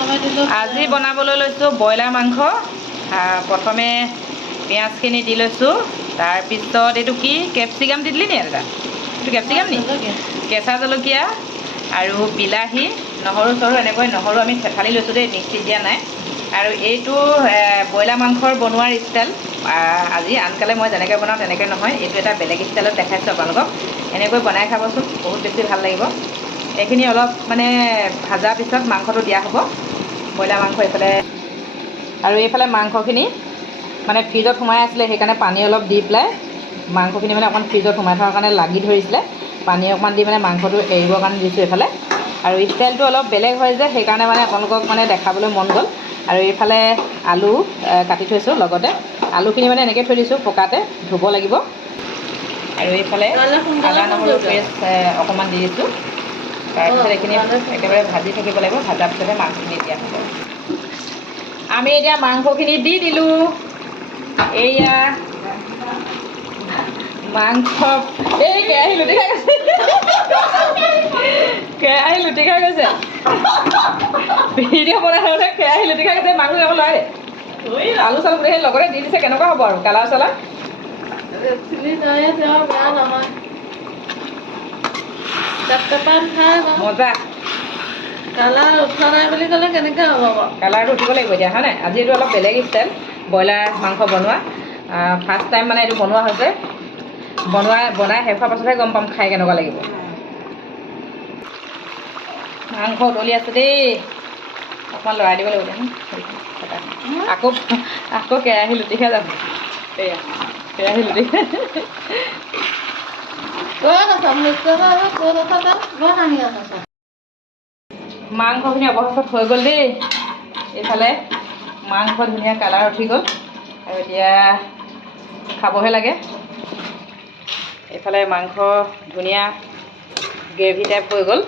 আজি বনাবলৈ লৈছোঁ ব্ৰইলাৰ মাংস। প্ৰথমে পিঁয়াজখিনি দি লৈছোঁ, তাৰপিছত এইটো কি কেপচিকাম দি দিলি নি? এটা এইটো কেপচিকাম নি? কেঁচা জলকীয়া আৰু বিলাহী, নহৰু চৰু এনেকৈ নহৰু আমি থেঠালি লৈছোঁ দেই, মিক্সিত দিয়া নাই। আৰু এইটো ব্ৰইলাৰ মাংসৰ বনোৱাৰ ষ্টাইল। আজি আনকালে মই যেনেকৈ বনাওঁ তেনেকৈ নহয়, এইটো এটা বেলেগ ষ্টাইলত দেখাইছোঁ আপোনালোকক। এনেকৈ বনাই খাবচোন, বহুত বেছি ভাল লাগিব। এইখিনি অলপ মানে ভাজাৰ পিছত মাংসটো দিয়া হ'ব, ব্ৰইলাৰ মাংস এইফালে। আৰু এইফালে মাংসখিনি মানে ফ্ৰিজত সোমাই আছিলে, সেইকাৰণে পানী অলপ দি পেলাই মাংসখিনি মানে অকণমান ফ্ৰিজত সোমাই থকাৰ কাৰণে লাগি ধৰিছিলে, পানী অকণমান দি মানে মাংসটো এৰিবৰ কাৰণে দিছোঁ এইফালে। আৰু ষ্টাইলটো অলপ বেলেগ হয় যে, সেইকাৰণে মানে আপোনালোকক মানে দেখাবলৈ মন গ'ল। আৰু এইফালে আলু কাটি থৈছোঁ, লগতে আলুখিনি মানে এনেকৈ থৈ দিছোঁ পকাতে, ধুব লাগিব। আৰু এইফালে আদা নহৰু পেষ্ট অকণমান দি দিছোঁ। তাৰপিছত এইখিনি একেবাৰে ভাজি থাকিব লাগিব, ভাজাৰ পিছতহে মাংসখিনি দিয়া হ'ব। আমি এতিয়া মাংসখিনি দি দিলোঁ। এইয়া মাংস, এই কেৰাহী লুটি খাই গৈছে, কেৰাহী লুটি খাই গৈছে। ভিডিঅ' বনাই থাকোঁতে কেৰাহী লুটি খাই গৈছে, মাংস যাব নোৱাৰে। আলু চালু গোটেইখিনি লগতে দি দিছে, কেনেকুৱা হ'ব আৰু কালাৰ চালাৰ? মজা। কালাৰ উঠা নাই বুলি ক'লে কেনেকৈ হ'ব বাৰু? কালাৰটো উঠিব লাগিব এতিয়া, হয় নাই? আজি এইটো অলপ বেলেগ ষ্টাইল ব্ৰইলাৰ মাংস বনোৱা। ফাৰ্ষ্ট টাইম মানে এইটো বনোৱা হৈছে। বনাই শেষ হোৱাৰ পাছতহে গম পাম খাই কেনেকুৱা লাগিব। মাংস উতলি আছে দেই, অকণমান লৰাই দিব লাগিব দেখোন। আকৌ কেৰাহী লুটি খাই যাব। এয়া কেৰাহী লুটি খাই। মাংসখিনি অৱশেষত হৈ গ'ল দেই। এইফালে মাংস ধুনীয়া কালাৰ উঠি গ'ল, আৰু এতিয়া খাবহে লাগে। এইফালে মাংস ধুনীয়া গ্ৰেভি টাইপ হৈ গ'ল।